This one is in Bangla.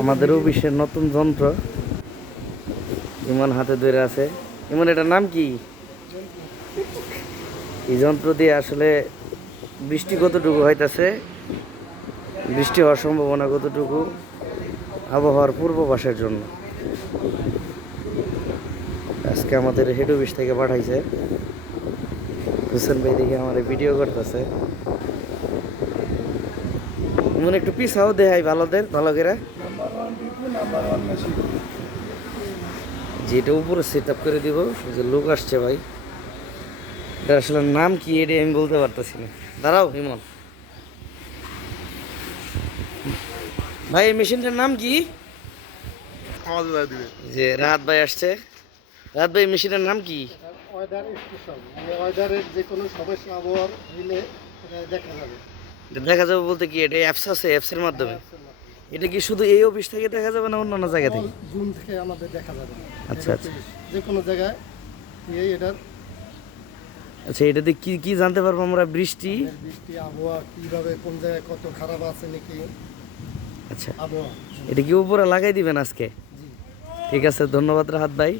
আমাদের অফিসের নতুন যন্ত্র। ইমন হাতে ধরে আছে। ইমন, এটার নাম কি? এই যন্ত্র দিয়ে আসলে বৃষ্টি কতটুকু হইতাছে, বৃষ্টি হওয়ার সম্ভাবনা কতটুকু, আবহাওয়ার পূর্বাভাসের জন্য। আজকে আমাদের হেড অফিস থেকে পাঠাইছে। হুসেন ভাই দেখি আমার ভিডিও করতেছে। মনে একটু পিছাও দেখাই ভালোদের ভালো করে। যেটা উপরে সেট আপ করে দিব যে লোক আসছে ভাই। আসলে নাম কি, এটা আমি বলতে পারতেছি না। দাঁড়াও, হিমন। ভাই, এই মেশিনটার নাম কি? যে রাত ভাই আসছে। রাত ভাই মেশিনের নাম কি? ওয়েদার স্টেশন ওয়েদারের যে কোনো সমস্যা, আবহাওয়ার হইলে দেখা যাবে। দেখা যাবে বলতে কি এটা অ্যাপস আছে অ্যাপসের মাধ্যমে। এটা কি শুধু এই অফিস থেকে দেখা যাবে না অন্যান্য জায়গা থেকে? জুন থেকে আমাদের দেখা যাবে। আচ্ছা, আচ্ছা। যে কোনো জায়গায় গিয়ে এটার আচ্ছা এটাতে কি কি জানতে পারব আমরা? বৃষ্টি? বৃষ্টি আবহাওয়া কীভাবে কোন জায়গায় কত খারাপ আছে নাকি? আচ্ছা। আবহাওয়া। এটা কি উপরে লাগাই দিবেন আজকে? ঠিক আছে ধন্যবাদ রাহাত ভাই।